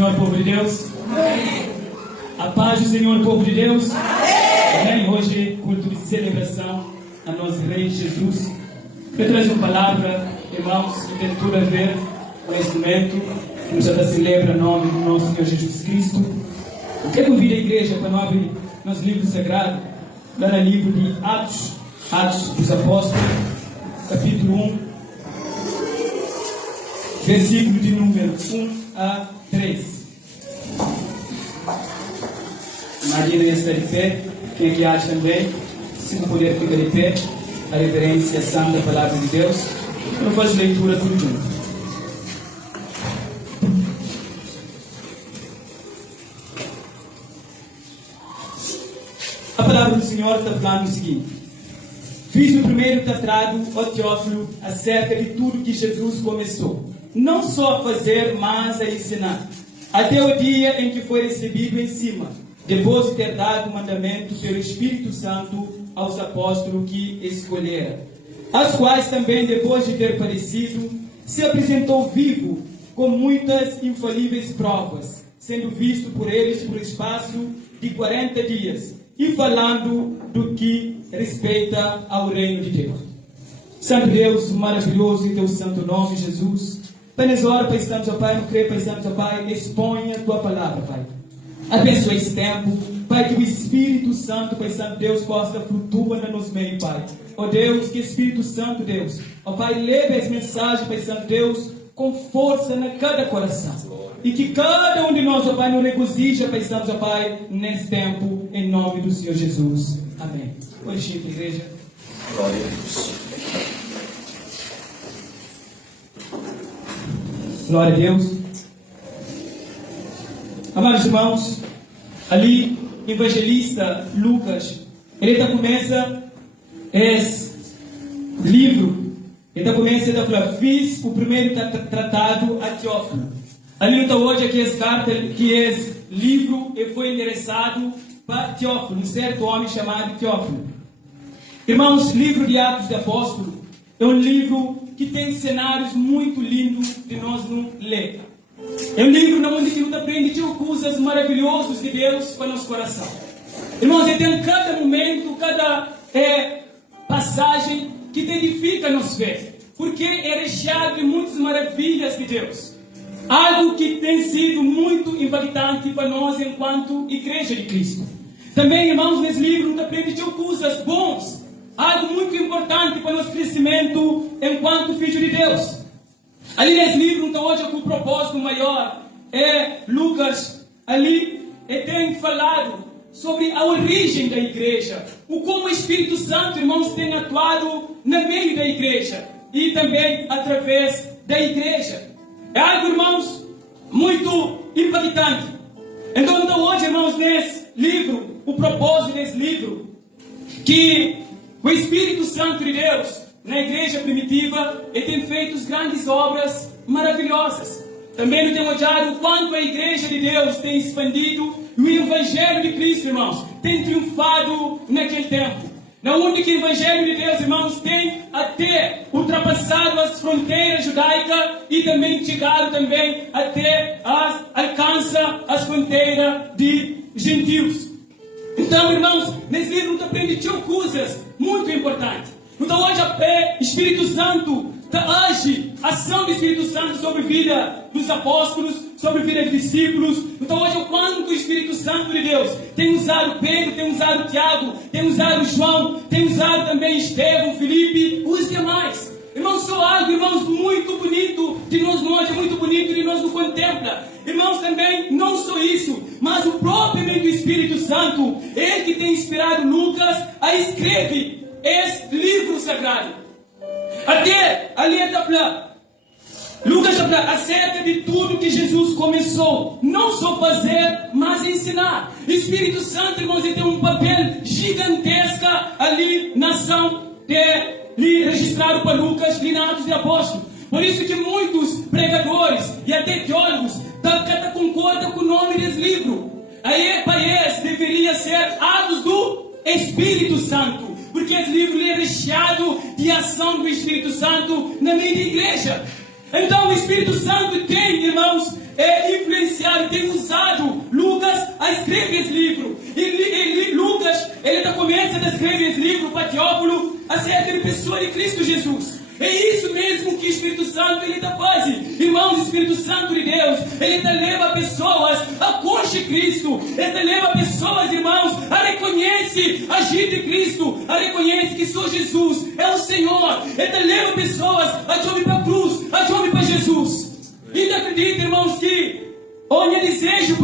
Senhor, povo de Deus. Amém. A paz do Senhor, povo de Deus. Amém. Hoje, culto de celebração a nosso Rei Jesus. Eu trago uma palavra, irmãos, que tem tudo a ver com esse momento que nos celebra o nome do nosso Senhor Jesus Cristo. Eu quero convidar a igreja para nós abrir nosso livro sagrado, lá no livro de Atos dos Apóstolos, capítulo 1, versículo de número 1 a 3. Imagina estar de pé, quem aqui acha também, se não puder ficar de pé, a reverência santa da palavra de Deus. Vamos fazer leitura tudo junto. A palavra do Senhor está falando o seguinte: fiz o primeiro tratado ao Teófilo acerca de tudo que Jesus começou, não só a fazer, mas a ensinar, até o dia em que foi recebido em cima, depois de ter dado mandamento pelo Espírito Santo aos apóstolos que escolhera, as quais também, depois de ter padecido, se apresentou vivo, com muitas infalíveis provas, sendo visto por eles por espaço de 40 dias, e falando do que respeita ao reino de Deus. Santo Deus, maravilhoso em teu santo nome, Jesus, apenas ora, Pai Santo, Pai, não crê, Pai Santo, Pai, exponha a tua palavra, Pai. Abençoa esse tempo, Pai, que o Espírito Santo, Pai Santo, Deus, possa flutuar no nosso meio, Pai. Ó Deus, que Espírito Santo, Deus, ó Pai, leve essa mensagem, Pai Santo, Deus, com força na cada coração. E que cada um de nós, ó Pai, nos regozija, Pai Santo, ó Pai, nesse tempo, em nome do Senhor Jesus. Amém. Hoje, Chico, igreja. Glória a Deus. Glória a Deus. Amados irmãos, ali, evangelista Lucas, ele começa esse livro, ele começa a falar, fiz o primeiro tratado a Teófilo. Ali está hoje aqui essa carta, que esse livro foi endereçado para Teófilo, um certo homem chamado Teófilo. Irmãos, livro de Atos de Apóstolo é um livro que tem cenários muito lindos de nós não ler. É um livro onde a gente aprende de coisas maravilhosas de Deus para o nosso coração. Irmãos, ele tem cada momento, cada passagem que te edifica a nos ver, porque é recheado de muitas maravilhas de Deus. Algo que tem sido muito impactante para nós enquanto Igreja de Cristo. Também, irmãos, nesse livro nós aprendemos de coisas bons. Algo muito importante para o nosso crescimento enquanto filho de Deus. Ali nesse livro, então, hoje, com o propósito maior, Lucas, ali, tem falado sobre a origem da igreja. O como o Espírito Santo, irmãos, tem atuado no meio da igreja. E também através da igreja. É algo, irmãos, muito impactante. Então hoje, irmãos, nesse livro, o propósito desse livro, que o Espírito Santo de Deus, na igreja primitiva, ele tem feito grandes obras maravilhosas. Também ele tem olhado o quanto a igreja de Deus tem expandido e o Evangelho de Cristo, irmãos, tem triunfado naquele tempo. Na onde que o Evangelho de Deus, irmãos, tem até ultrapassado as fronteiras judaicas e também chegado também até alcança as fronteiras de gentios. Então, irmãos, nesse livro nós aprendemos coisas muito importantes. Então hoje o Espírito Santo age, ação do Espírito Santo sobre a vida dos apóstolos, sobre a vida dos discípulos. Então hoje o quanto o Espírito Santo de Deus tem usado Pedro, tem usado Tiago, tem usado João, tem usado também Estevão, Filipe, os demais. Irmãos, só algo, irmãos, muito bonito de nós hoje, muito bonito de nós nos contempla. Irmãos, também, não só isso, mas o próprio Espírito Santo, ele que tem inspirado Lucas a escrever esse livro sagrado. Até ali está falando, Lucas está falando acerca de tudo que Jesus começou, não só fazer, mas ensinar. O Espírito Santo, irmãos, ele tem um papel gigantesco ali na ação registrado para Lucas, ali na Atos de Apóstolos. Por isso que muitos pregadores e até teólogos concordam com o nome desse livro. Aí, país deveria ser Atos do Espírito Santo. Porque esse livro é recheado de ação do Espírito Santo na meio da igreja. Então o Espírito Santo tem, irmãos, influenciado, tem usado Lucas a escrever esse livro. E Lucas, ele começa a escrever esse livro para Teófilo acerca de pessoa de Cristo Jesus. É isso mesmo que o Espírito Santo ele faz. Irmãos, o Espírito Santo de Deus, ele leva pessoas a conhecer Cristo. Ele leva pessoas, irmãos, a reconhecer a agir de Cristo, a reconhecer que só Jesus é o Senhor. Ele leva pessoas a ir para a cruz, a ir para Jesus. E ainda acredito, irmãos, que o meu desejo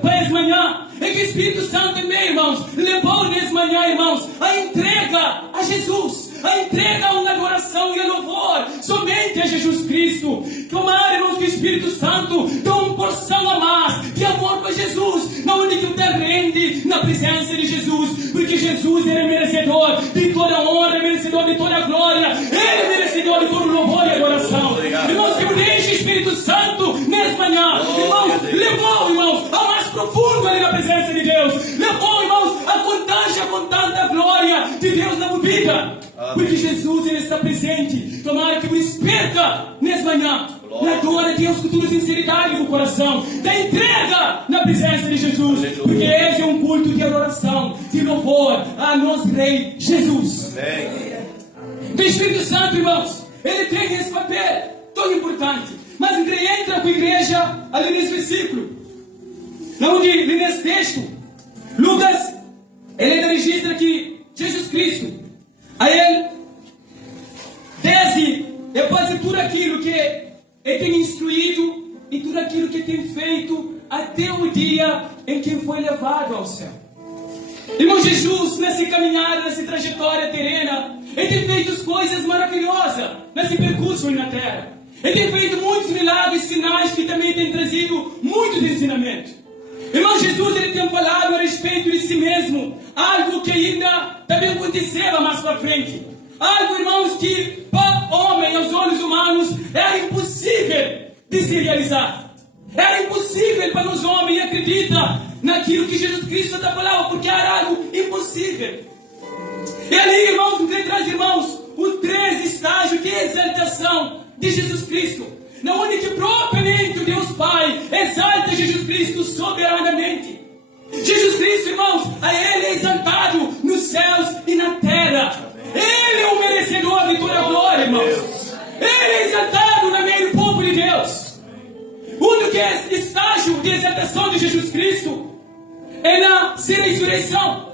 para essa manhã é que o Espírito Santo também, irmãos, levou nessa manhã, irmãos, a entrega a Jesus, a entrega a uma adoração e a louvor somente a Jesus Cristo. Tomara, irmãos, que o Espírito Santo dê uma porção a mais de amor para Jesus, na onde tu te rende na presença de Jesus, porque Jesus é merecedor de toda honra, é merecedor de toda glória, ele é merecedor de todo louvor e adoração. Irmãos, que eu deixe o Espírito Santo nessa manhã, irmãos, levou, irmãos, ao mais profundo ali na presença de Deus, levou, irmãos, a contagiar com tanta glória de Deus na vida, porque Jesus ele está presente. Tomara que você perca nessa manhã na glória de Deus com toda sinceridade do coração, da entrega na presença de Jesus, porque esse é um culto de adoração, de louvor a nosso Rei Jesus. O Espírito Santo, irmãos, ele tem esse papel tão importante. Mas entra com a igreja ali nesse versículo, onde nesse texto Lucas ele registra que Jesus Cristo a ele desce depois de tudo aquilo que ele tem instruído e tudo aquilo que tem feito até o dia em que foi levado ao céu. Irmão, Jesus nessa caminhada, nessa trajetória terrena, ele tem feito coisas maravilhosas nesse percurso na terra. Ele tem feito muitos milagres, sinais que também têm trazido muitos ensinamentos. Irmão, Jesus ele tem falado a respeito de si mesmo, algo que ainda também acontecerá mais para frente. Algo, irmãos, que para o homem, aos olhos humanos, era impossível de se realizar. Era impossível para os homens acreditar naquilo que Jesus Cristo está falando, porque era algo impossível. E ali, irmãos, traz, irmãos, os 3 estágios de exaltação de Jesus Cristo, na onde que propriamente o Deus Pai exalta Jesus Cristo soberanamente. Jesus Cristo, irmãos, a Ele é exaltado nos céus e na terra. Ele é o merecedor de toda a glória, irmãos. Ele é exaltado no meio do povo de Deus. O único estágio de exaltação de Jesus Cristo é na ressurreição.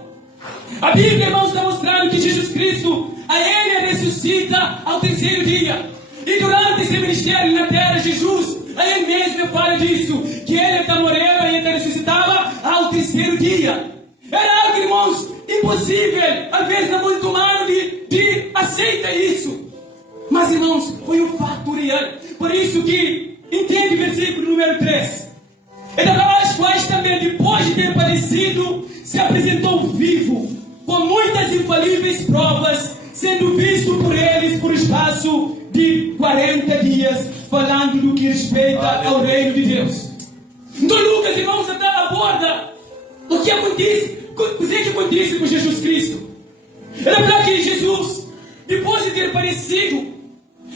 A Bíblia, irmãos, está mostrando que Jesus Cristo, a Ele ressuscita ao 3º dia. E durante esse ministério na terra, Jesus, a Ele mesmo fala disso, que Ele está morrendo e Ele ressuscitava ao 3º dia. Era algo, irmãos, impossível, às vezes não muito humano de aceitar isso. Mas, irmãos, foi um fato real. Por isso que, entende o versículo número 3. Ele das quais também, depois de ter padecido, se apresentou vivo, com muitas infalíveis provas, sendo visto por eles por espaço de 40 dias, falando do que respeita ao reino de Deus. Então Lucas, irmãos, aborda o que acontece com Jesus Cristo. Ele fala que Jesus, depois de ter parecido,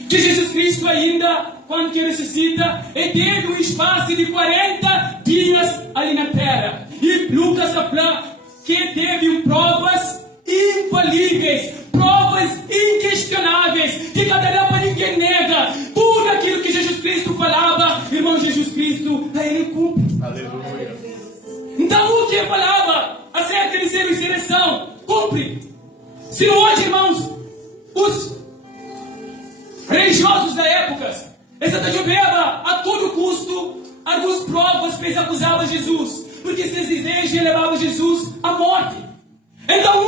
que Jesus Cristo ainda, quando que ressuscita, ele teve um espaço de 40 dias ali na terra. E Lucas fala que teve provas infalíveis, provas inquestionáveis, que cada dia ninguém nega. Tudo aquilo que Jesus Cristo falava, irmão, Jesus Cristo, ele cumpre. Aleluia. Então o que falava acerca de ser ressurreição, cumpre. Se hoje, irmãos, os religiosos da época, eles ajudavam a todo custo algumas provas que eles acusavam Jesus, porque esses desejos levavam Jesus à morte. Então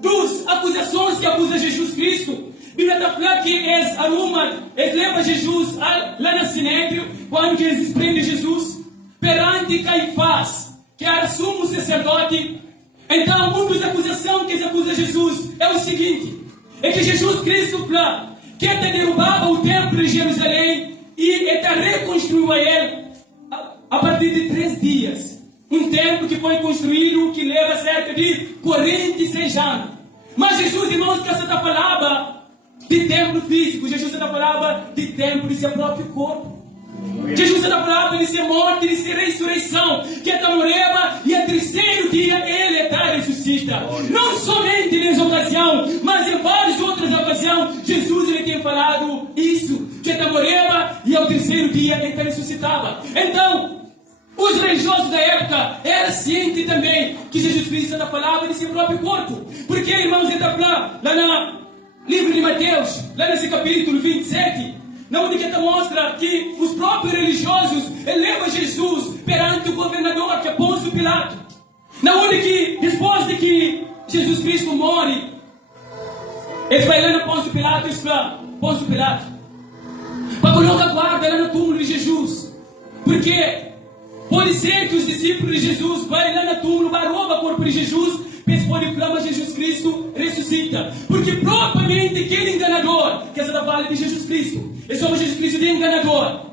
dos acusações que acusa Jesus Cristo, a Bíblia está falando que eles levam Jesus lá na Sinédrio, quando eles prendem Jesus perante Caifás, que era sumo sacerdote. Então, uma das acusações que eles acusam Jesus é o seguinte: é que Jesus Cristo que até derrubava o templo de Jerusalém e até reconstruiu ele a partir de 3 dias. Um templo que foi construído que leva cerca de 46 anos. Mas Jesus, irmãos, que essa palavra de templo físico, Jesus está falando de templo de seu próprio corpo. Jesus está falando de ser morte, de ser ressurreição, que está morreba e ao terceiro dia ele está ressuscita. Não somente nessa ocasião, mas em várias outras ocasiões, Jesus ele tem falado isso, que está morreba e ao terceiro dia ele está ressuscitava. Então, os religiosos da época eram cientes também que Jesus Cristo está falando de seu próprio corpo. Porque, irmãos, ele está falando lá no livro de Mateus, lá nesse capítulo 27, na onde que mostra que os próprios religiosos levam Jesus perante o governador, que é Pôncio Pilato. Na onde que, depois de que Jesus Cristo morre, eles vai lá no Pôncio Pilato e fala, Pôncio Pilato, para colocar a guarda lá no túmulo de Jesus. Porque pode ser que os discípulos de Jesus vão lá no túmulo, vai roubar o corpo de Jesus, mas pode falar, Jesus Cristo ressuscita. Porque propriamente aquele enganador, que essa da fala de Jesus Cristo, é só Jesus Cristo de enganador.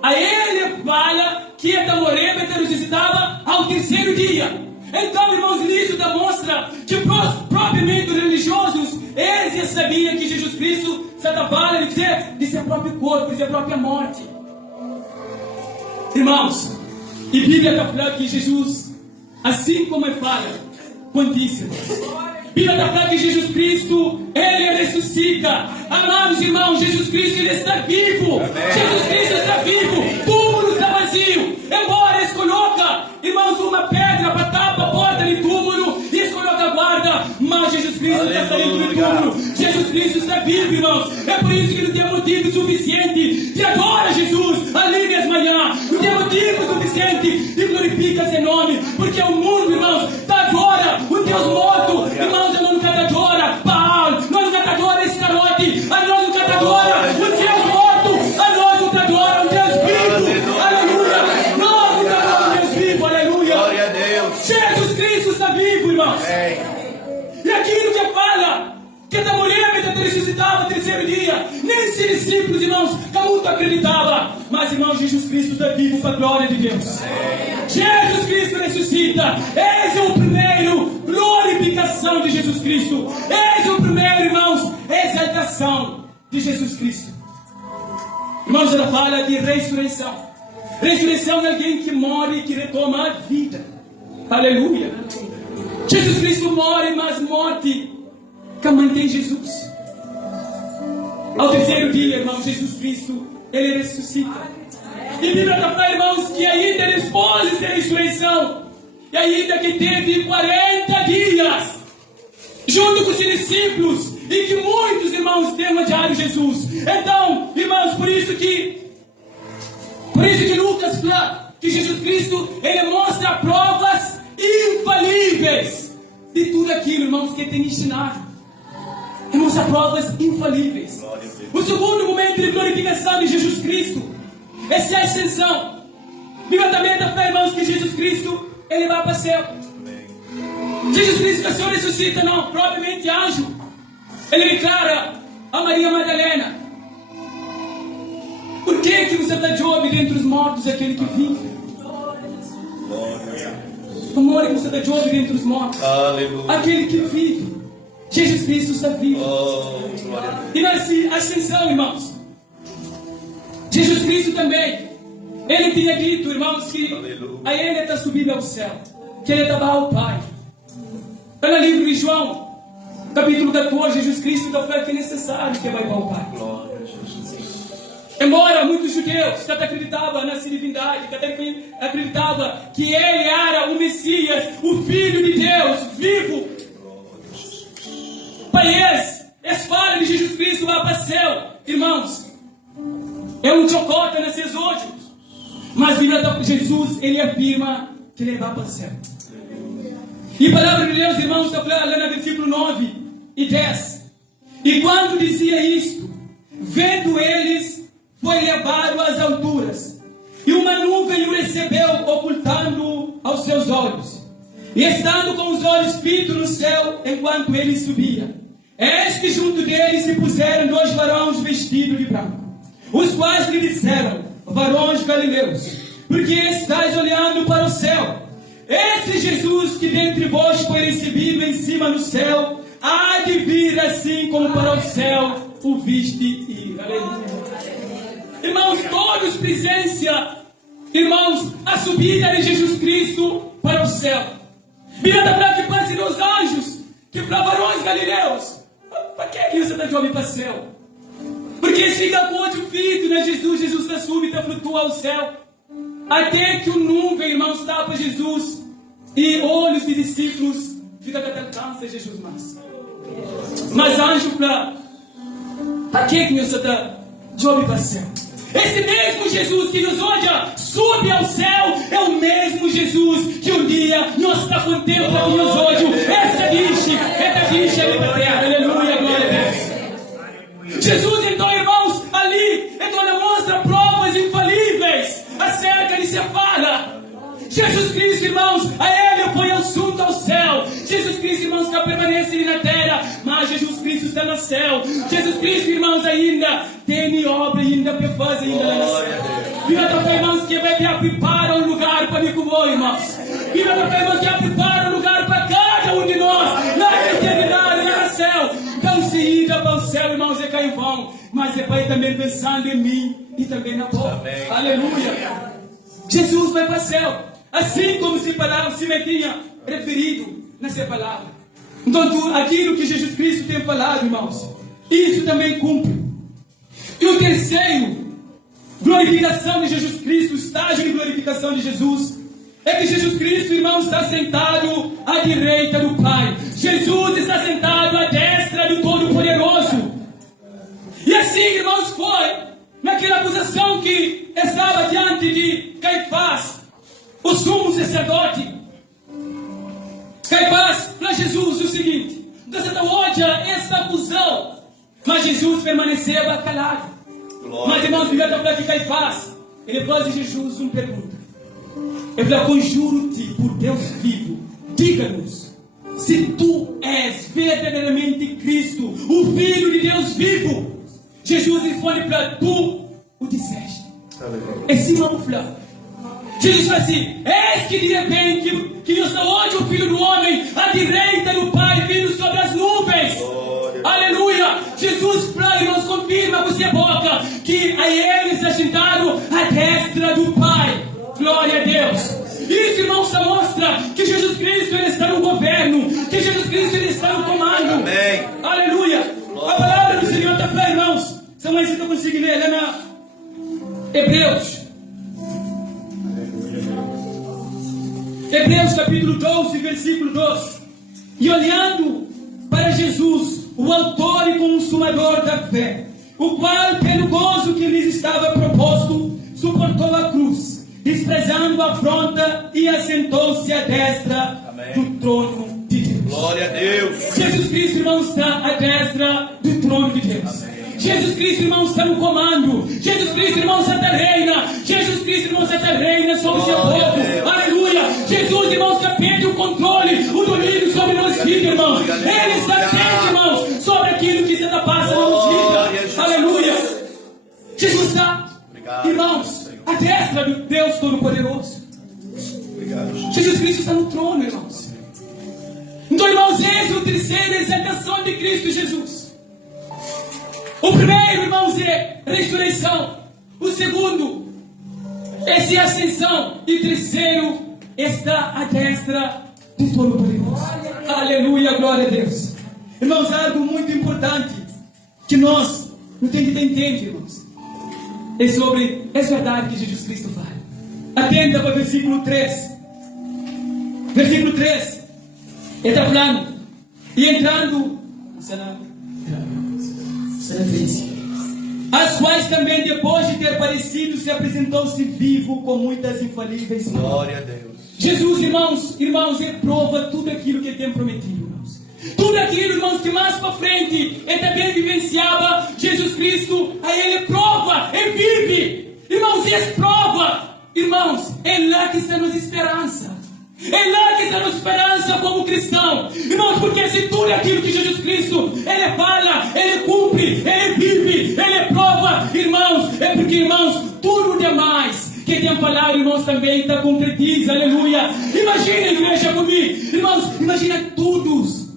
A ele fala que está morrendo e está ressuscitava ao terceiro dia. Então, irmãos, isso demonstra que propriamente os religiosos, eles já sabiam que Jesus Cristo está falando de seu próprio corpo, de sua própria morte. Irmãos, e a Bíblia está falando que Jesus, assim como ele fala, quantíssimo. A Bíblia está falando que Jesus Cristo, ele ressuscita. Amados irmãos, Jesus Cristo, ele está vivo. Amém. Jesus Cristo está vivo. Túmulo está vazio. Embora eles colocam, irmãos, uma pedra para tapar a porta do túmulo, e eles colocam a guarda, mas Jesus Cristo está saindo do túmulo. Jesus Cristo está vivo, irmãos. É por isso que não tem motivo suficiente de adorar Jesus ali nessa manhã. Não tem motivo suficiente de glorificar seu nome, porque o mundo, irmãos, está agora o Deus morto. Irmãos, eu nunca adora Baal, nós nunca adora Escarote, a nós nunca adora o Deus morto, a nós nunca adora o Deus vivo. Aleluia. Nós nunca adoramos o Deus vivo. Aleluia. Glória a Deus. Jesus Cristo está vivo, irmãos. E aquilo que fala que está morrendo e está ressuscitado no terceiro dia, nem esses discípulos, irmãos, que muito acreditava. Mas, irmãos, Jesus Cristo está vivo para a glória de Deus. Jesus Cristo ressuscita. Esse é o primeiro glorificação de Jesus Cristo. Esse é o primeiro, irmãos, exaltação de Jesus Cristo. Irmãos, ela fala de ressurreição. Ressurreição é alguém que morre e que retoma a vida. Aleluia. Jesus Cristo morre, mas morte que mantém Jesus. Ao terceiro dia, irmão, Jesus Cristo, ele ressuscita. E a Bíblia está falando, irmãos, que ainda depois da ressurreição, e ainda que teve 40 dias, junto com os discípulos, e que muitos, irmãos, têm odiado Jesus. Então, irmãos, por isso que Lucas fala que Jesus Cristo, ele mostra provas infalíveis de tudo aquilo, irmãos, que ele tem ensinado. Ele mostra provas infalíveis. O segundo momento de glorificação de Jesus Cristo, essa é a ascensão. Bíblia também está para irmãos que Jesus Cristo, ele vai para o céu. Jesus Cristo, que o Senhor ressuscita, não, propriamente anjo. Ele declara a Maria Madalena: por que você está de olho dentre os mortos, aquele que vive? Amor, que você está de olho dentre os mortos, aquele que vive. Jesus Cristo está vivo. E nessa ascensão, irmãos, Jesus Cristo também, ele tinha dito, irmãos, que a ele está subindo ao céu, que ele estava ao Pai. Está no livro de João, capítulo 14, Jesus Cristo está falando que é necessário que vai para o Pai. Embora muitos judeus que acreditavam na sua divindade, que acreditavam que ele era o Messias, o Filho de Deus, vivo, para eles falam de Jesus Cristo vai para o céu, irmãos. É um chocota nesses hoje. Mas a Bíblia de Jesus, ele afirma que ele vai para o céu. E a palavra de Deus, irmãos, está falando lá no versículo 9 e 10. E quando dizia isto, vendo eles, foi levado às alturas, e uma nuvem o recebeu, ocultando aos seus olhos. E estando com os olhos fitos no céu, enquanto ele subia, eis que junto dele se puseram 2 varões vestidos de branco, os quais lhe disseram: varões galileus, porque estáis olhando para o céu? Esse Jesus que dentre vós foi recebido em cima no céu, há de vir assim como para o céu o viste ir. Aleluia. Irmãos, todos dá-nos presença, irmãos, a subida de Jesus Cristo para o céu. Bíblia está falando que para ser os anjos, que para varões galileus, para que você está jovem para o céu? Porque se fica com o filho, né, Jesus está súbita, flutua ao céu. Até que o nuvem, irmãos, tapa Jesus. E olhos de discípulos fica que alcança Jesus mais. Mas anjo para que você está jovem para o céu? Esse mesmo Jesus que nos olha, sube ao céu, é o mesmo Jesus que um dia nós está contemplando e nos olha. Essa vixe ali para a terra. Aleluia, glória a Deus. Jesus, então, irmãos, ali, então, ele mostra provas infalíveis acerca de se fala. Jesus Cristo, irmãos, a Ele foi assunto ao céu. Jesus Cristo, irmãos, que permanece ali na terra, mas Jesus Cristo está no céu. Jesus Cristo, irmãos, ainda tem obra, ainda para fazer, ainda lá no céu. Bíblia está, irmãos, que vai preparar um lugar para mim como irmãos. Bíblia está, irmãos, que prepara um lugar para cada um de nós, na eternidade, lá no céu. Então, se ida para o céu, irmãos, é cair vão, mas é para ir também pensando em mim e também na boca. Aleluia. Jesus vai para o céu. Assim como se me tinha referido nessa palavra. Então, aquilo que Jesus Cristo tem falado, irmãos, isso também cumpre. E o terceiro, glorificação de Jesus Cristo, o estágio de glorificação de Jesus, é que Jesus Cristo, irmãos, está sentado à direita do Pai. Jesus está sentado à destra do Todo-Poderoso. E assim, irmãos, foi naquela acusação que estava diante de Caifás, o sumo sacerdote. Caifás para Jesus o seguinte: você não odia esta acusão, mas Jesus permaneceu calado. Mas, irmãos, Bíblia está falando de Caifás, ele faz de Jesus uma pergunta. Ele falou: conjuro-te por Deus vivo, diga-nos se tu és verdadeiramente Cristo, o Filho de Deus vivo. Jesus responde para: tu o disseste. Esse irmão falou. Jesus fala assim: eis que de repente que está hoje o Filho do Homem à direita do Pai, vindo sobre as nuvens. Aleluia. Jesus, irmãos, confirma com sua boca que a Ele está sentado à destra do Pai. Glória a Deus. Isso, irmãos, mostra que Jesus Cristo ele está no governo, que Jesus Cristo ele está no comando. Amém. Aleluia. A palavra do Senhor está para, irmãos, se você não consegue ler, lá na Hebreus capítulo 12, versículo 12. E olhando para Jesus, o autor e consumador da fé, o qual, pelo gozo que lhes estava proposto, suportou a cruz, desprezando a afronta, e assentou-se à destra do trono de Deus. Glória a Deus. Jesus Cristo, irmãos, está à destra do trono de Deus. Jesus Cristo, irmãos, está no comando. Jesus Cristo, irmãos, está reina. Jesus Cristo, irmãos, está reina sobre o seu povo. Aleluia. Jesus, irmãos, que perde o controle, o domínio sobre nós vidas, irmãos. Ele está atento, irmãos, sobre aquilo que está passando nos vidas. Aleluia. Jesus está, irmãos, à destra do Deus Todo-Poderoso. Jesus Cristo está no trono, irmãos. Então, irmãos, esse é o terceiro, exaltação de Cristo Jesus. O primeiro, irmãos, é ressurreição. O segundo, é ascensão. E o terceiro, está à destra do Todo-Poderoso. Aleluia, glória a Deus. Irmãos, algo muito importante que nós não temos que entender, irmãos, é sobre essa verdade que Jesus Cristo fala. Atenta para o versículo 3. Versículo 3. Ele está falando. E entrando. As quais também, depois de ter aparecido, se apresentou-se vivo com muitas infalíveis provas. Glória a Deus. Jesus, irmãos, ele prova tudo aquilo que ele tem prometido, irmãos. Tudo aquilo, irmãos, que mais para frente ele também vivenciava. Jesus Cristo, aí ele prova, ele vive. Irmãos, ele prova. Irmãos, é lá que está a nossa esperança. É lá que está a nossa esperança como cristão. Irmãos, porque se tudo aquilo que Jesus Cristo, ele fala, ele cumpre, ele vive, ele prova, irmãos, é porque, irmãos, tudo demais que tem falado, irmãos, também está concretiza, aleluia. Imagina, igreja, comigo, irmãos, imagina todos,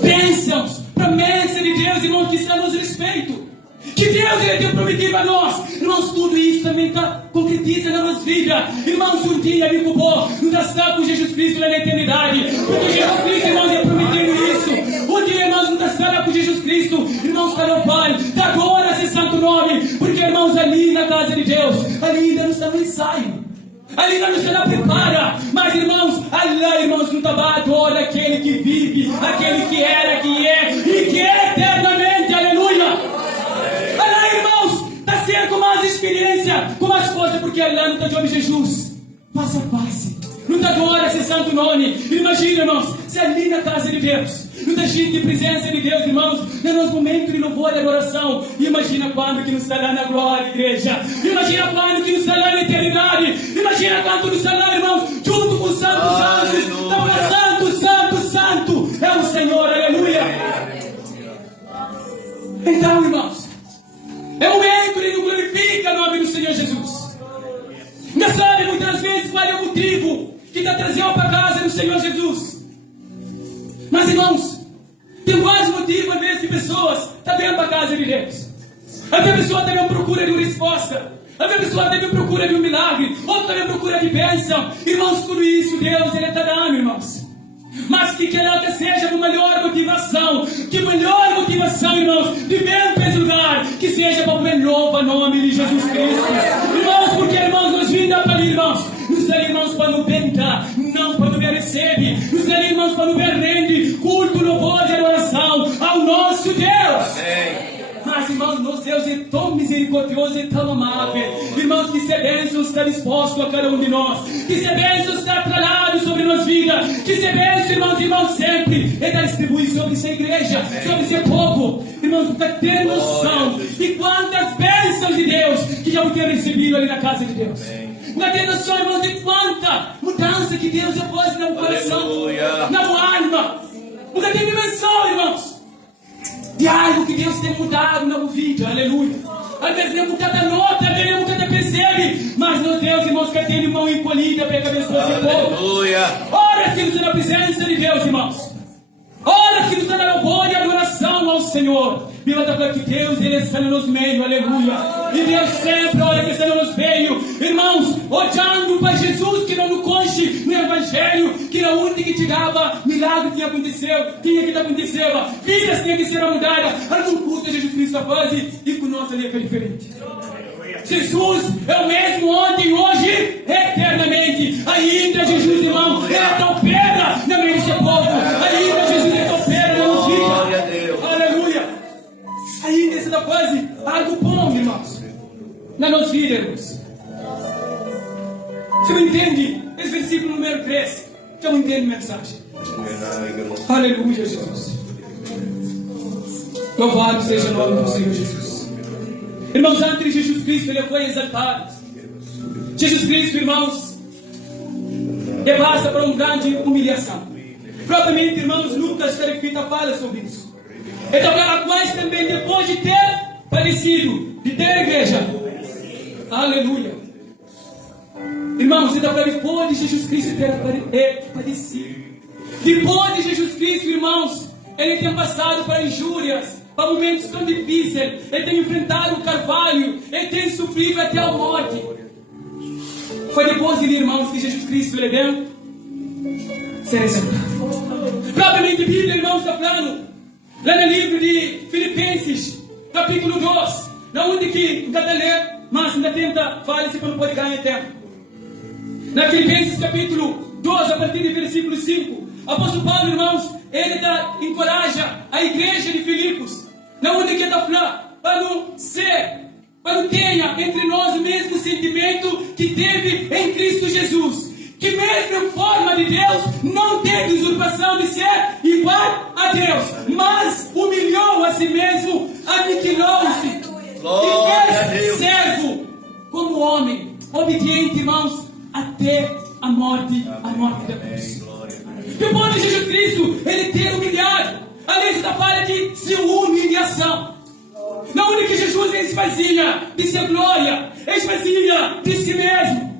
bênçãos, promessas de Deus, irmãos, que está a nosso respeito. Que Deus ele tem prometido a nós. Irmãos, irmãos, tudo isso também está concretiza na nossa vida. Irmãos, um dia me culpou, não está com Jesus Cristo lá na eternidade. Porque Jesus Cristo, irmãos, é prometendo isso. Um dia, irmãos, não está com Jesus Cristo. Irmãos, está no Pai, está agora esse santo nome. Porque, irmãos, ali na casa de Deus, ali ainda não está no ensaio. Ali não se lá prepara, mas irmãos, Allah, irmãos, não está adora aquele que vive, aquele que era, que é e que é eternamente, aleluia. Allah, irmãos, está sendo com mais experiência, com mais coisas, porque Allah não está de olho em Jesus, passo a passo, não está agora esse santo nome. Imagina, irmãos, se ali na casa de Deus, não está cheio de presença de Deus, irmãos, no nosso momento de louvor e adoração. Imagina quando que nos está lá na glória, igreja. Imagina quando que nos está lá na eternidade. Imagina quando nos está lá, irmãos, junto com os santos anjos. Então, santo, santo, santo é o Senhor, aleluia. Então, irmãos, é um momento que não glorifica o nome do Senhor Jesus. Não sabe muitas vezes qual é o motivo que está trazendo para a casa do Senhor Jesus. Mas, irmãos, tem vários motivos, às vezes, de pessoas estão vindo para a casa de Deus. Às vezes a pessoa está em procura de uma resposta. Às vezes a pessoa está em procura de um milagre. Outra está em procura de bênção. Irmãos, tudo isso Deus, Ele está dando, irmãos. Mas que ela seja uma melhor motivação. Que melhor motivação, irmãos, de vir para esse lugar. Que seja para o melhor nome de Jesus Cristo. Irmãos, porque, irmãos, nós vimos para ali, irmãos. Nos ali, irmãos, para não tentar. Não para não ver recebe. Nos ali, irmãos, para não ver rende. Culto, louvor e adoração ao nosso Deus. Amém. Mas, irmãos, nosso Deus é tão misericordioso e tão amável. Irmãos, que se bênção está disposto a cada um de nós. Que se bênção está tralhado sobre nossa vida. Que se bênção, irmãos, sempre é distribuir sobre essa igreja, sobre esse povo. Irmãos, nunca tem noção de quantas bênçãos de Deus que já tem recebido ali na casa de Deus. Nunca tem noção, irmãos, de quanta mudança que Deus já pôs no coração, na tua alma. Nunca tem dimensão, irmãos, de algo que Deus tem mudado na vida, aleluia. Às vezes nem cada nota, às vezes nem cada percebe, mas nos Deus, irmãos, que tem mão encolhida para abençoar esse povo. Aleluia. Ora que nos dá a presença de Deus, irmãos. Ora que nos dá a louvor e adoração ao Senhor. Viva da glória que Deus, Ele está no nosso meio, aleluia. E Deus sempre, olha que está no nosso meio. Irmãos, olhando para Jesus que não nos conche no Evangelho, que na única que chegava, milagre tinha acontecido, tinha que acontecer, vidas tinha que ser mudadas. Algum custo Jesus Cristo a fazer e com nós ali é diferente. Jesus é o mesmo ontem, hoje, eternamente. Ainda Jesus, irmão, Ele é tão pedra na meio desse povo. Ainda Jesus é tão pedra na nossa vida. Aleluia. Ainda essa coisa, algo bom, irmãos, na nossa vida, irmãos. Você não entende esse versículo número 3? Já não entende a mensagem. Aleluia, Jesus. Louvado seja o nome do Senhor Jesus. Irmãos, antes de Jesus Cristo, Ele foi exaltado. Jesus Cristo, irmãos, passa por uma grande humilhação. Propriamente, irmãos, Lucas fala sobre isso. Então, para quais também, depois de ter padecido, de ter a igreja, aleluia. Irmãos, então, depois de Jesus Cristo ter padecido, depois de Jesus Cristo, irmãos, Ele tem passado para injúrias, para momentos tão difíceis. Ele tem enfrentado o carvalho, Ele tem sofrido até a morte. Foi depois de irmãos, que Jesus Cristo Ele deu ser exaltado. Propriamente, a Bíblia, irmãos, está falando lá no livro de Filipenses, capítulo 2, na onde que cada ler, mas ainda tenta falar se não pode ganhar tempo. Na Filipenses, capítulo 2, a partir do versículo 5, apóstolo Paulo, irmãos, ele encoraja a igreja de Filipos, na onde que está falando, para não tenha entre nós o mesmo sentimento que teve em Cristo Jesus, que mesmo em forma de Deus, não teve usurpação de ser igual a Deus, mas humilhou a si mesmo, aniquilou-se, e fez servo como homem, obediente, irmãos, até a morte da cruz. Depois de Jesus Cristo, Ele ter humilhado, a lei da fala de sua humilhação. Não única que Jesus ele fazia de sua glória, ele fazia de si mesmo.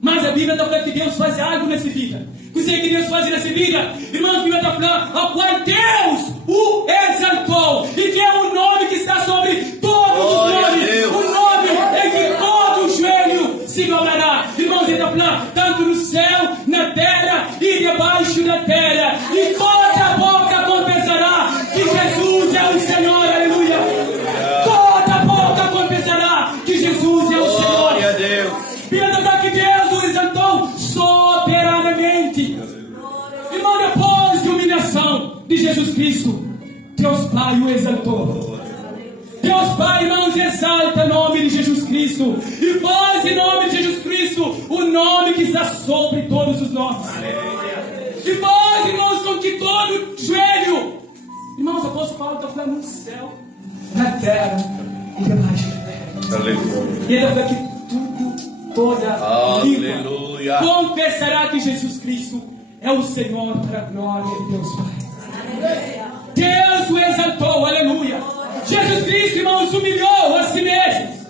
Mas a Bíblia está falando que Deus faz algo nessa vida. O que Deus faz nessa vida? Irmãos, a Bíblia está falando a qual Deus o exaltou. E que é o nome que está sobre todos os nomes. O nome em que debaixo da terra, e toda boca confessará que Jesus é o Senhor. Aleluia. Toda boca confessará que Jesus é o Senhor. Glória a Deus. Bíblia fala que Deus o exaltou soberanamente. Irmão, depois de humilhação de Jesus Cristo, Deus Pai o exaltou. Deus Pai, irmãos, exalta o nome de Jesus Cristo e faz em nome de Jesus Cristo o nome que está sobre todos os nomes. E faz, irmãos, com que todo joelho, irmãos, o apóstolo Paulo está falando no céu, na terra e debaixo da terra. Aleluia. E ele fala que tudo, toda língua confessará que Jesus Cristo é o Senhor, para a glória de Deus Pai. Deus o exaltou, aleluia. Jesus Cristo, irmãos, humilhou a si mesmo.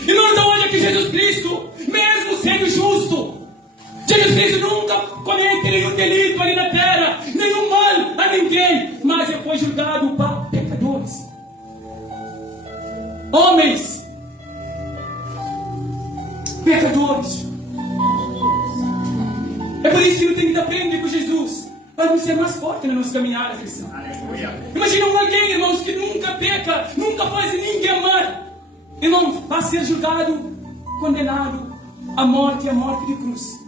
Irmãos, da onde é que Jesus Cristo, mesmo sendo justo, Jesus Cristo nunca comete nenhum delito ali na terra, nenhum mal a ninguém, mas ele foi julgado para pecadores, homens pecadores. É por isso que não tem que aprender com Jesus, para não ser mais forte na nossa caminhada cristã. Imagina alguém, irmãos, que nunca peca, nunca faz ninguém mal. Irmãos, vai ser julgado, condenado à morte e à morte de cruz.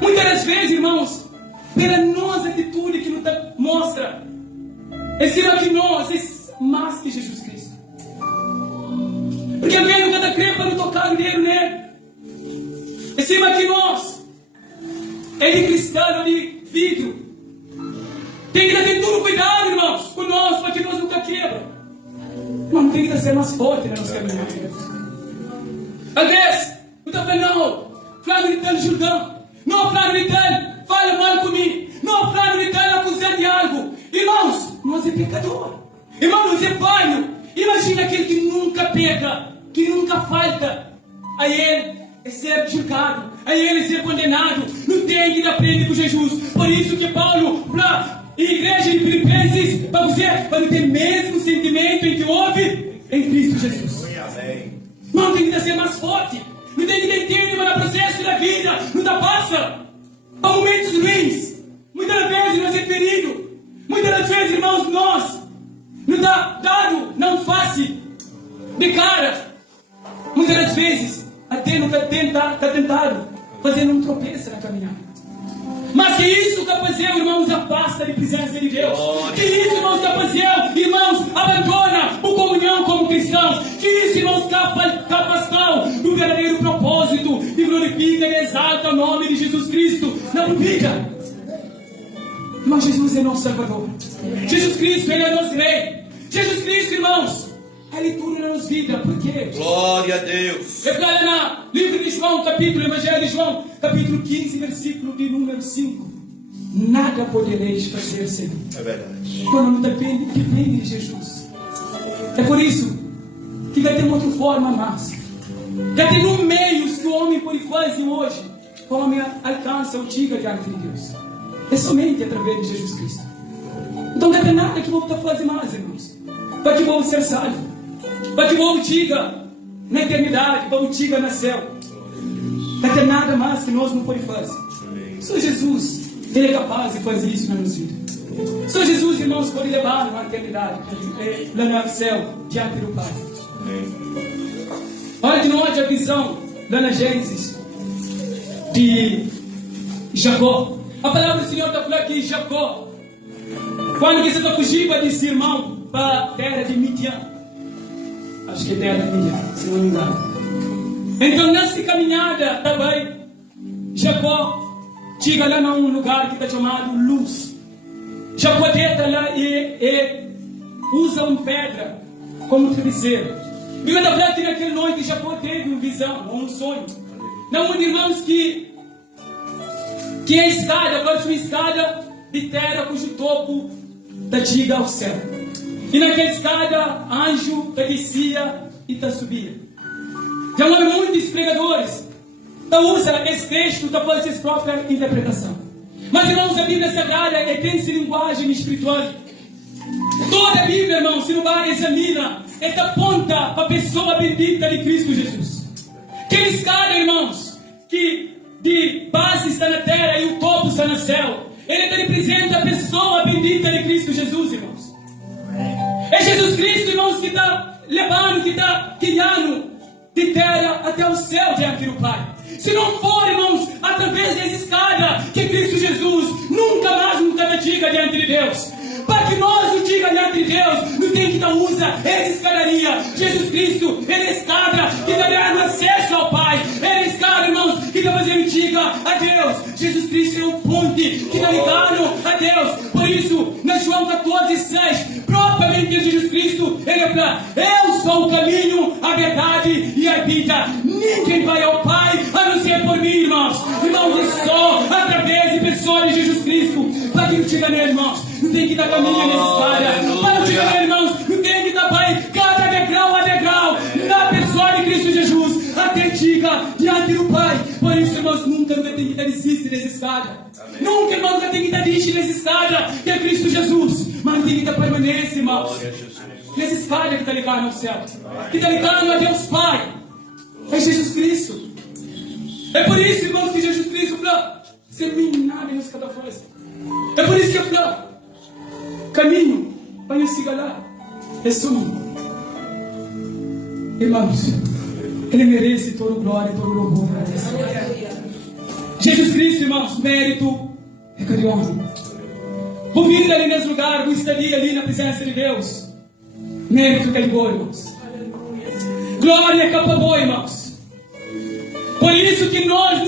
Muitas das vezes, irmãos, pela nossa atitude que nos mostra, é cima que nós é mais que Jesus Cristo. Porque vendo cada crê para não tocar o dedo nele. É cima que nós é de cristal, de vidro. Tem que ter todo cuidado, irmãos, com nós, para que nós nunca quebra. Irmão, tem que ser mais forte na nossa caminhada. Às vezes, eu estou falando, não, Flávio de tal julgando, não, Flávio de tal fala mal comigo, não, Flávio de tal acusando de algo. Irmãos, nós é pecador. Irmãos, nós é falho. Imagina aquele que nunca peca, que nunca falta. Aí ele é ser julgado, aí ele é ser condenado. Não tem que aprender com Jesus. Por isso que Paulo, para a igreja de Filipenses, para você, para ter o mesmo sentimento em que houve em Cristo Jesus. Não tem que ser mais forte. Não tem que entender no processo da vida. Não dá passa para momentos ruins. Muitas vezes nós é ferido. Muitas das vezes, irmãos, nós não dá dado, não fácil de cara. Muitas das vezes até não está tentado fazendo um tropeço na caminhada. Mas que isso capazeu, irmãos, afasta de presença de Deus. Que isso, irmãos, capazeu, irmãos, abandona a comunhão como cristão. Que isso, irmãos, capacitão do verdadeiro propósito e glorifica e exalta o nome de Jesus Cristo na vida. Mas Jesus é nosso Salvador. Jesus Cristo, Ele é nosso Rei. Jesus Cristo, irmãos, Ele tudo na nossa vida. Por quê? Glória a Deus. Eu falo no livro de João, capítulo, Evangelho de João, capítulo 15, versículo de número 5. Nada podereis fazer sem mim. É verdade. Quando não depende de Jesus. É por isso que vai ter uma outra forma mais. Vai ter no meios que o homem pode fazer hoje. O homem alcança o tiga diante de Deus. É somente através de Jesus Cristo. Então não tem nada que o povo está fazendo mais, irmãos. Para que o povo ser salvo. Para que o povo diga na eternidade, para o povo diga no céu. Não tem nada mais que nós não podemos fazer. Só Jesus, Ele é capaz de fazer isso na nossa vida. Só Jesus, irmãos, pode levar na eternidade, lá no céu, diante do Pai. Olha de noite a visão lá na Gênesis de Jacó. A palavra do Senhor está falando aqui, Jacó, quando você está fugindo desse irmão para a terra de Midian. Acho que é terra de Midian, se não me engano. Então, nessa caminhada também, Jacó chega lá num lugar que está chamado Luz. Jacó deita lá e usa uma pedra como travesseiro. E na verdade, naquela noite, Jacó teve uma visão, um sonho. Não, irmãos, que a escada, agora uma escada de terra cujo topo da chega ao céu. E naquela escada, anjo descia e subia. Já houve muitos pregadores que usam esse texto para fazer sua própria interpretação. Mas, irmãos, a Bíblia Sagrada tem essa linguagem espiritual. Toda a Bíblia, irmãos, se não vai examina, aponta para a pessoa bendita de Cristo Jesus. Aquela escada, irmãos, que de base está na terra e o topo está no céu. ele te representa a pessoa bendita de Cristo Jesus, irmãos. É Jesus Cristo, irmãos, que está levando, que está guiando de terra até o céu diante do Pai. Se não for, irmãos, através dessa escada que Cristo Jesus nunca te diga diante de Deus. Para que nós nos diga diante de Deus, não tem que dar usa essa escadaria. Jesus Cristo, ele é a escada que está dando acesso ao Pai. Ele é a escada, irmãos, que está fazendo diga a Deus. Jesus Cristo é o ponte que está ligando a Deus. Por isso, na João 14:6, propriamente Jesus Cristo, ele fala: eu sou o caminho, a verdade e a vida. Ninguém vai ao Pai a não ser por mim, irmãos. Irmãos, é só através de pessoas de Jesus Cristo. Para que não chega nele, irmãos, não tem que dar caminho nessa história. Para não chegar nele, irmãos, não tem que dar Pai, cada degrau a degrau, na pessoa de Cristo Jesus, até chega diante do Pai. Por isso, irmãos, nunca tem que dar desistir nessa escada. Nunca, irmãos, tem que dar desistir nessa escada, que é Cristo Jesus. Mas não tem que dar permanência, irmãos. Nessa escada que está ligado ao céu, que está ligado a Deus Pai, é Jesus Cristo. É por isso, irmãos, que Jesus Cristo fala: sem mim nada nos cada faz. É por isso que eu falo: caminho para nos chegar lá é só mim. Irmãos, ele merece toda glória e todo louvor. Jesus Cristo, irmãos, mérito é de homem. Vou vir ali nesse lugar, vou estar ali na presença de Deus. Mérito é bom, irmãos. Glória é capa boa, irmãos. Por isso que nós,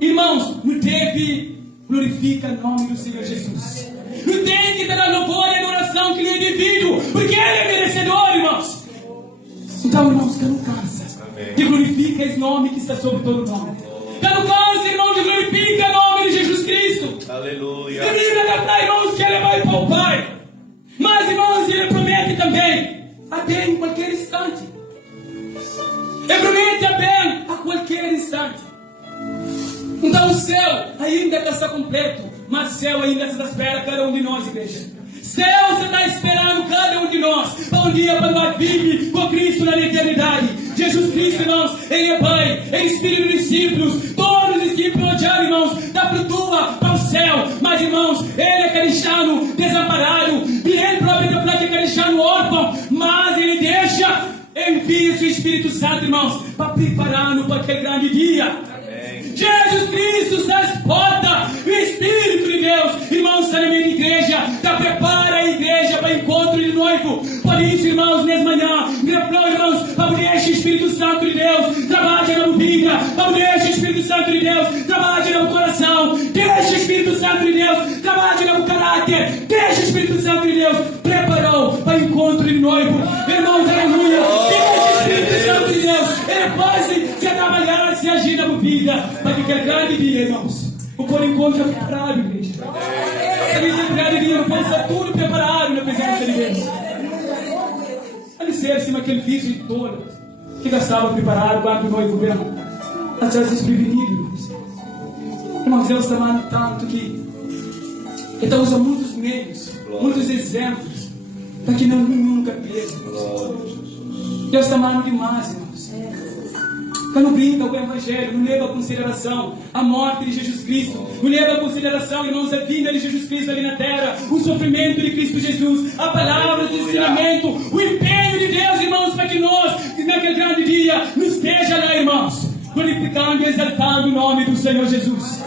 irmãos, não deve glorificar o nome do Senhor Jesus. Não tem que dar louvor e adoração que ele é devido, porque ele é merecedor, irmãos. Então, irmãos, que não cansa de glorificar esse nome que está sobre todo nome. Que não cansa, irmãos, de glorificar o nome de Jesus Cristo. Aleluia. A Bíblia capta, irmãos, que ele vai para o Pai. Mas, irmãos, ele promete também, até em qualquer instante. Ele promete também a qualquer instante. Então o céu ainda está completo, mas o céu ainda está espera cada um de nós, igreja. Céu está esperando cada um de nós para um dia para nós viver com Cristo na eternidade. Jesus Cristo, irmãos, ele é Pai, ele é Espírito de discípulos. Todos os discípulos já, irmãos, da flutua para o céu. Mas, irmãos, ele é cristão desamparado, e ele próprio é cristão órfão, mas ele deixa, envia o seu Espírito Santo, irmãos, para preparar-nos para aquele grande dia. Jesus Cristo está às portas, o Espírito de Deus, irmãos, está na minha igreja, está prepara a igreja para o encontro de noivo. Por isso, irmãos, nessa manhã, irmãos, para deixar o Espírito Santo de Deus trabalhe na vida, para deixar o Espírito Santo de Deus trabalhe no coração, deixa o Espírito Santo de Deus trabalhe no caráter, deixa o Espírito Santo de Deus preparou para o encontro de noivo. Irmãos, aleluia, deixa o Espírito Santo de Deus, ele pode se trabalhar, se agir na vida, para que aquele grande dia, irmãos, o por encontro é preparado, igreja. Aquele grande dia, não pode estar tudo preparado na presença de Deus. Alicerce, aquele vídeo todo que gastava preparado, guarda o noivo mesmo, até desprevenido. Irmãos, Deus está amando tanto que Ele está usando muitos meios, muitos exemplos, para que nunca perca. Deus está amando demais, irmãos. Então não brinca com o Evangelho, não leva a consideração a morte de Jesus Cristo, não leva a consideração, irmãos, a vinda de Jesus Cristo ali na terra, o sofrimento de Cristo Jesus, a palavra do ensinamento, o empenho de Deus, irmãos, para que nós, naquele grande dia, nos esteja lá, irmãos, glorificando e exaltando o nome do Senhor Jesus.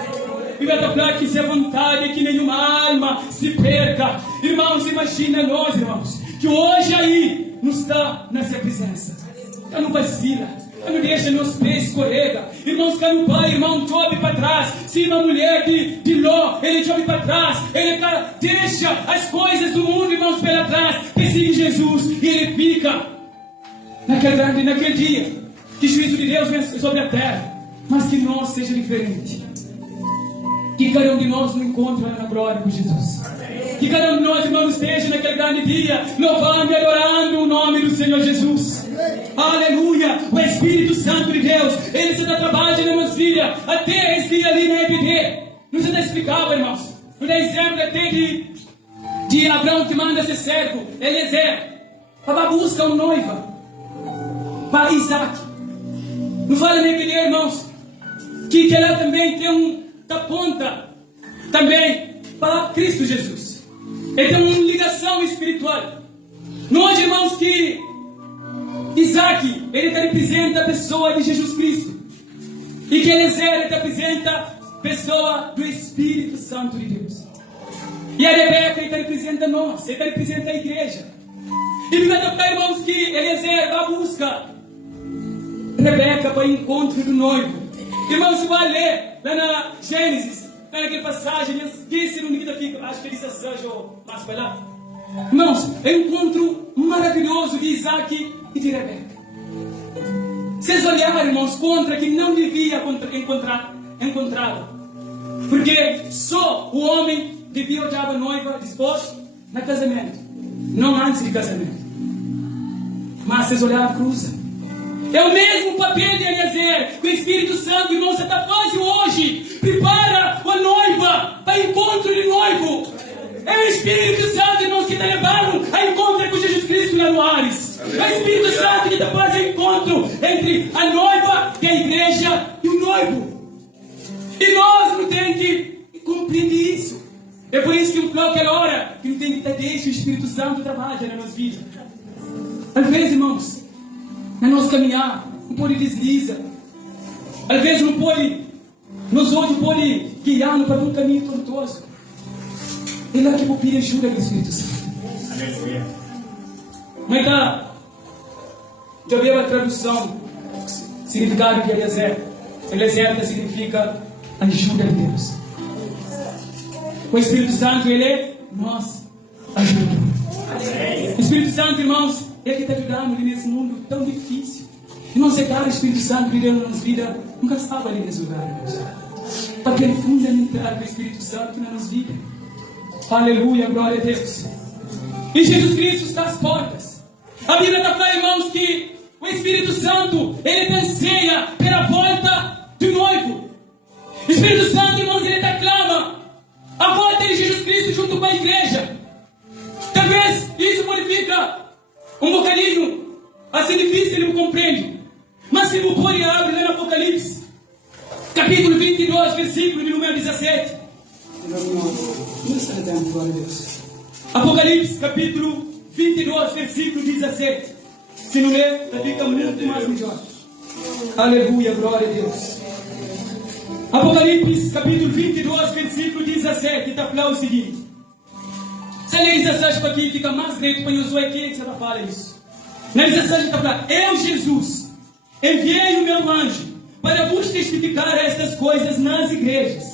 E vai falar que se a vontade é que nenhuma alma se perca. Irmãos, imagina nós, irmãos, que hoje aí nos está nessa presença. Então não vacila. Não deixa meus pés escorrega. Irmãos, que no pai, irmão, jobe para trás. Se uma mulher de Ló, ele jobe para trás. Ele deixa as coisas do mundo, irmãos, pela trás. Persegue Jesus e ele fica naquele dia que o juízo de Deus vem sobre a terra. Mas que nós seja diferente. Que cada um de nós nos encontre na glória com Jesus. Que cada um de nós, irmãos, esteja naquele grande dia louvando e adorando o nome do Senhor Jesus. Aleluia! O Espírito Santo de Deus, ele se está trabalhando, irmãos, filha, até esse dia ali na EPD. Não se explicava, irmãos. Vou dar exemplo até de Abraão que manda ser servo, Eliezer, para buscar uma noiva para Isaac. Não fala na EPD, irmãos, que ela também tem da ponta também para Cristo Jesus. Ele tem uma ligação espiritual. Nós, irmãos, que Isaac, ele representa a pessoa de Jesus Cristo. E que Eliezer representa a pessoa do Espírito Santo de Deus. E a Rebeca, ele representa nós, ele representa a igreja. E verdade, irmãos, que Eliezer vai buscar Rebeca para o encontro do noivo. Irmãos, se vai ler lá na Gênesis, lá naquela passagem, esqueci no que fica, acho que ele diz assim, ou mais para lá. Irmãos, é um encontro maravilhoso de Isaac e de Rebeca. Vocês olharam, irmãos, contra que não devia encontrá-la. Porque só o homem devia olhar a noiva disposto no casamento, não antes de casamento. Mas vocês olharam, cruza. É o mesmo papel de Eliezer, que o Espírito Santo, irmãos, está quase hoje. Prepara a noiva para o encontro de noivo. É o Espírito Santo, irmãos, que está levando a encontro com Jesus Cristo lá no Ares. É o Espírito Santo que está fazendo encontro entre a noiva, que é a igreja, e o noivo. E nós não temos que compreender isso. É por isso que eu falo aquela hora que não tem que deixar o Espírito Santo trabalhar na nossa vida. Às vezes, irmãos, na nossa caminhar, não pode deslizar. Às vezes não pode, nos olhos pode guiar para um caminho tortuoso. Ele é que vou pedir ajuda do Espírito Santo. Aleluia. Mas já veio a tradução, significado de Eliezer. Eliezer significa ajuda de Deus. O Espírito Santo, ele nos ajuda. O Espírito Santo, irmãos, ele que está ajudando nesse mundo tão difícil. E não sei, cara, o Espírito Santo vivendo na nossa vida, nunca estava ali nesse lugar, irmãos. Porque é fundamental o Espírito Santo na nossa vida. Aleluia, glória a Deus. E Jesus Cristo está às portas. A Bíblia está falando, irmãos, que o Espírito Santo, ele anseia pela volta do noivo. O Espírito Santo, irmãos, ele clama a volta de Jesus Cristo junto com a igreja. Talvez isso modifica um bocadinho assim difícil, ele não compreende. Mas se não pode abrir lá no Apocalipse, capítulo 22, versículo de número 17. Apocalipse, capítulo 22, versículo 17. Se não ler, fica muito mais melhor. Aleluia, glória a Deus. Apocalipse, capítulo 22, versículo 17. Está falando o seguinte. Se a lei 17 para aqui fica mais dentro para Josué, quem já fala isso? Na 17 está falando, eu, Jesus, enviei o meu anjo para vos testificar estas coisas nas igrejas.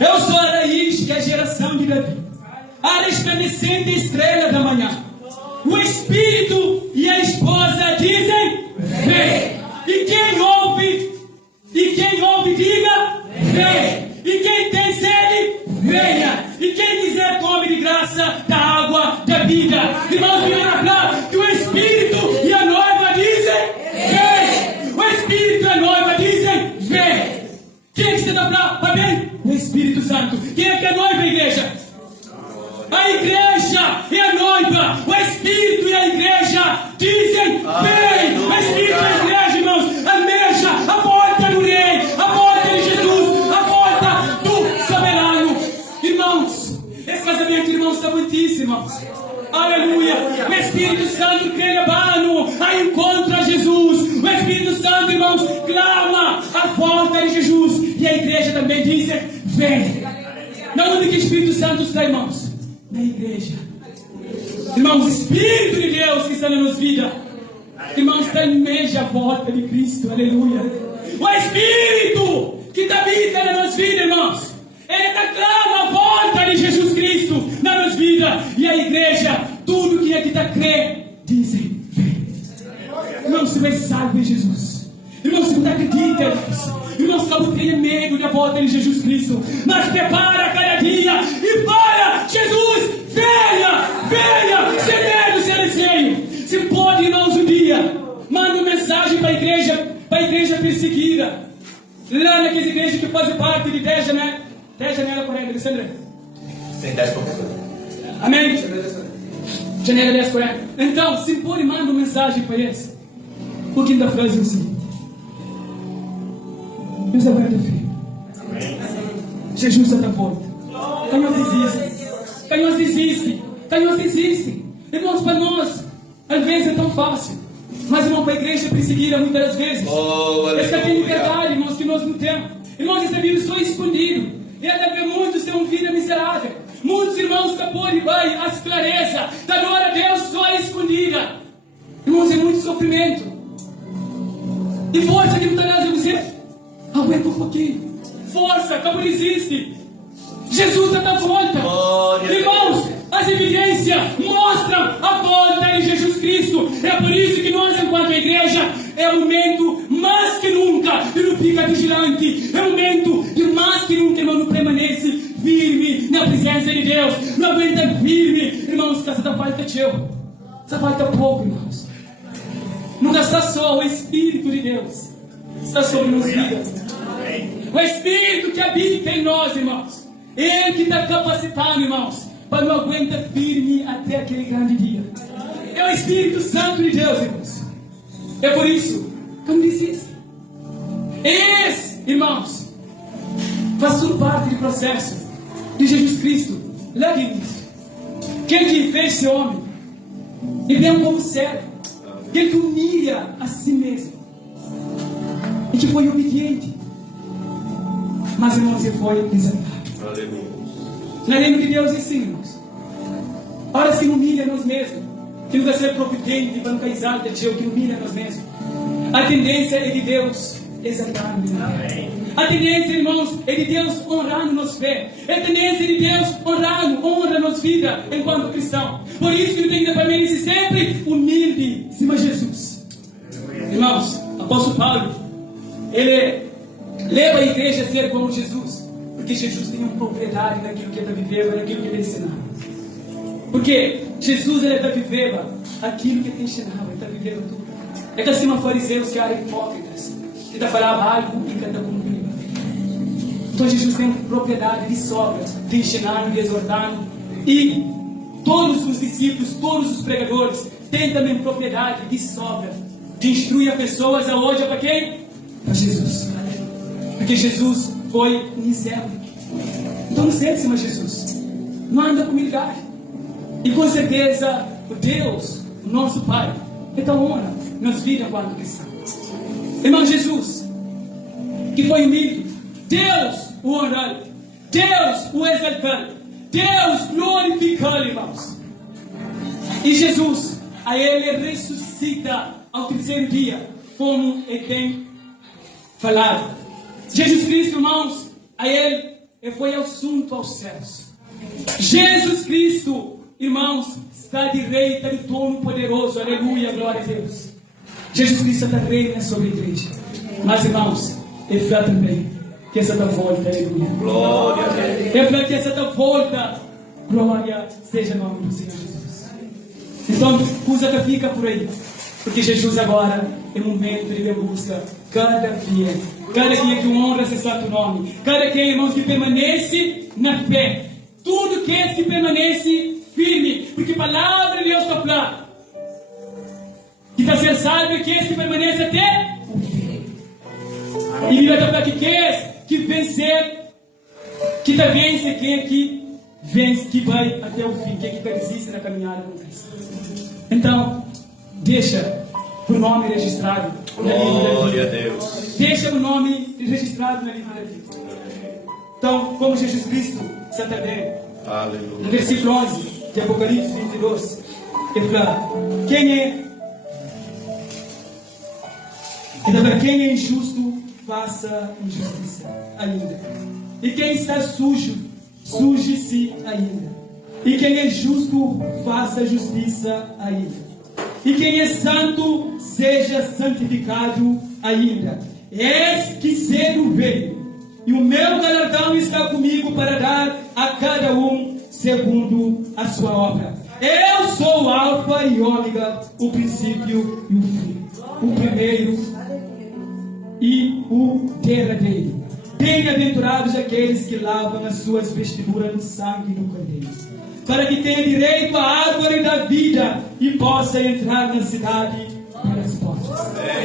Eu sou a raiz que é a geração de Davi, a resplandecente estrela da manhã. O Espírito e a esposa dizem, vem. E quem ouve, diga, vem. E quem tem sede, venha. E quem quiser, come de graça da água da vida. Irmãos, me lembrar que o Espírito e a noiva dizem, vem. O Espírito e a noiva dizem, vem. Quem é que você dá para bem? O Espírito Santo. Quem é que é a noiva, igreja? A igreja e a noiva, o Espírito e a igreja dizem, vem. O Espírito e a igreja, irmãos, almeja a porta do Rei, a porta de Jesus, a porta do soberano. Irmãos, esse casamento, irmãos, está muitíssimo, irmãos. Aleluia. O Espírito Santo quer levar-nos a encontro a Jesus. O Espírito Santo, irmãos, clama a porta de Jesus. E a igreja também diz, vem. Na onde que o Espírito Santo está, irmãos? Na igreja. Irmãos, o Espírito de Deus que está na nossa vida, irmãos, almeja a volta de Cristo. Aleluia. O Espírito que habita na nossa vida, irmãos, ele clama a volta de Jesus Cristo na nossa vida. E a igreja, tudo que aqui está crê, dizem, vem. Irmãos, se vai salvo em Jesus. Irmãos, se não acredita, irmãos, não tenha medo da volta de Jesus Cristo. Mas prepara cada dia e fala, Jesus, venha, venha, sem medo, sem receio. Se pode, irmãos, um dia, manda uma mensagem para a igreja perseguida. Lá naquelas igrejas que fazem parte de 10 janelas correndo, Alexandre. Tem 10 professores. Amém? Janela 10 correndo. Então, se pode, manda uma mensagem para eles. O que ainda faz assim? Deus é verdadeiro. Jesus está na volta. Canhões existem. Canhões existem. Canhões existem. Irmãos, para nós, às vezes é tão fácil. Mas, irmão, para a igreja perseguir muitas das vezes. Essa é a liberdade, irmãos, que nós não temos. Irmãos, essa vida só escondido. E até ver muitos têm uma vida miserável. Muitos irmãos que por e vai, as clareza. Da glória a Deus só escondida. Irmãos, é muito sofrimento. E força que não está você. Aguenta um pouquinho. Força, como existe. Jesus está de volta. Irmãos, as evidências mostram a volta de Jesus Cristo. É por isso que nós, enquanto igreja, é o momento mais que nunca de não ficar vigilante. É o momento de mais que nunca, irmão, não permanece firme na presença de Deus. Não aguenta firme. Irmãos, que essa falta teu. Essa falta pouco, irmãos. Nunca está só o Espírito de Deus. Está sobre nossas vidas. O Espírito que habita em nós, irmãos. Ele que está capacitado, irmãos, para não aguentar firme até aquele grande dia. É o Espírito Santo de Deus, irmãos. É por isso, como disse, esse, irmãos, faz tudo parte do processo de Jesus Cristo, lá de início. Quem que fez esse homem? Ele é um como servo. Ele que humilha a si mesmo. E que foi obediente. Mas, irmãos, ele foi exaltado. Na lembra de Deus ensina, irmãos. Horas que humilha nós mesmos. Que nunca ser providente, para nunca exalta Deus, que humilha nós mesmos. A tendência é de Deus exaltar. A tendência, irmãos, é de Deus honrando nos fé. É a tendência de Deus honra nos vida enquanto cristão. Por isso que tem que permanecer sempre humilde em cima de Jesus. Irmãos, apóstolo Paulo, ele leva a igreja a ser como Jesus. Porque Jesus tem uma propriedade naquilo que ele está vivendo, naquilo que ele ensinava. Porque Jesus, ele está vivendo aquilo que ele ensinava, ele está vivendo tudo. É que assim, uma fariseus que eram hipócritas, que está falando algo e canta cumprir. Então Jesus tem uma propriedade de sobra, de ensinar, de exortar. E todos os discípulos, todos os pregadores, têm também propriedade de sobra, de instruir as pessoas aonde, para quem? Para Jesus. Porque Jesus foi um exemplo. Então não sente-se mais Jesus. Não anda com humildade. E com certeza, o Deus, o nosso Pai, então honra nas vidas enquanto cristãos. Irmão Jesus, que foi humilde, Deus o honrou, Deus o exaltou, Deus glorificou, irmãos. E Jesus, a ele ressuscita ao terceiro dia, como ele tem falado. Jesus Cristo, irmãos, a ele foi assunto aos céus. Jesus Cristo, irmãos, está à direita do trono poderoso. Aleluia, glória a Deus. Jesus Cristo está reina sobre a igreja. Mas, irmãos, ele fala também que essa da volta, aleluia. Glória a Deus. Ele fala que essa da volta, glória seja o nome do Senhor Jesus. Então, usa que fica por aí. Porque Jesus agora é momento de busca cada dia que honra esse santo nome, cada dia, irmãos, que permanece na fé, tudo que permanece firme, porque a palavra de Deus está falando, que está ser salvo que permanece até o fim. E ele vai falar que vencer, que está vence, que vence, que vai até o fim, que persiste na caminhada com Cristo. Então, deixa o nome registrado na livro da vida. A Deus. Deixa o nome registrado na livro da vida. Então, como Jesus Cristo está também, no versículo 11 de Apocalipse 22, ele fala: quem é injusto, faça injustiça ainda. E quem está sujo, suje-se ainda. E quem é justo, faça justiça ainda. E quem é santo, seja santificado ainda. Eis que cedo veio, e o meu galardão está comigo para dar a cada um segundo a sua obra. Eu sou o Alfa e Ômega, o princípio e o fim, o primeiro e o derradeiro. Bem-aventurados aqueles que lavam as suas vestiduras no sangue do Cordeiro, para que tenha direito à árvore da vida e possa entrar na cidade pelas portas.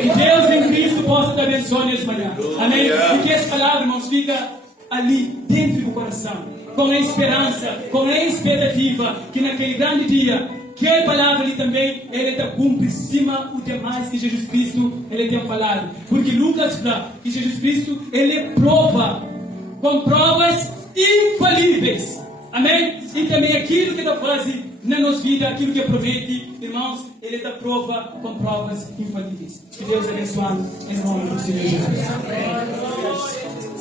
E Deus em Cristo possa te abençoar nessa manhã. Amém? E que essa palavra, irmãos, fica ali dentro do coração. com a esperança, com a expectativa que naquele grande dia, que a palavra ali também, ele está cumpre cima o demais que Jesus Cristo, ele tem falado. Porque Lucas fala que Jesus Cristo, ele prova, com provas infalíveis. Amém? E também aquilo que está fazendo na nossa vida, aquilo que promete, irmãos, ele está prova com provas infalíveis. Que Deus abençoe em nome do Senhor Jesus.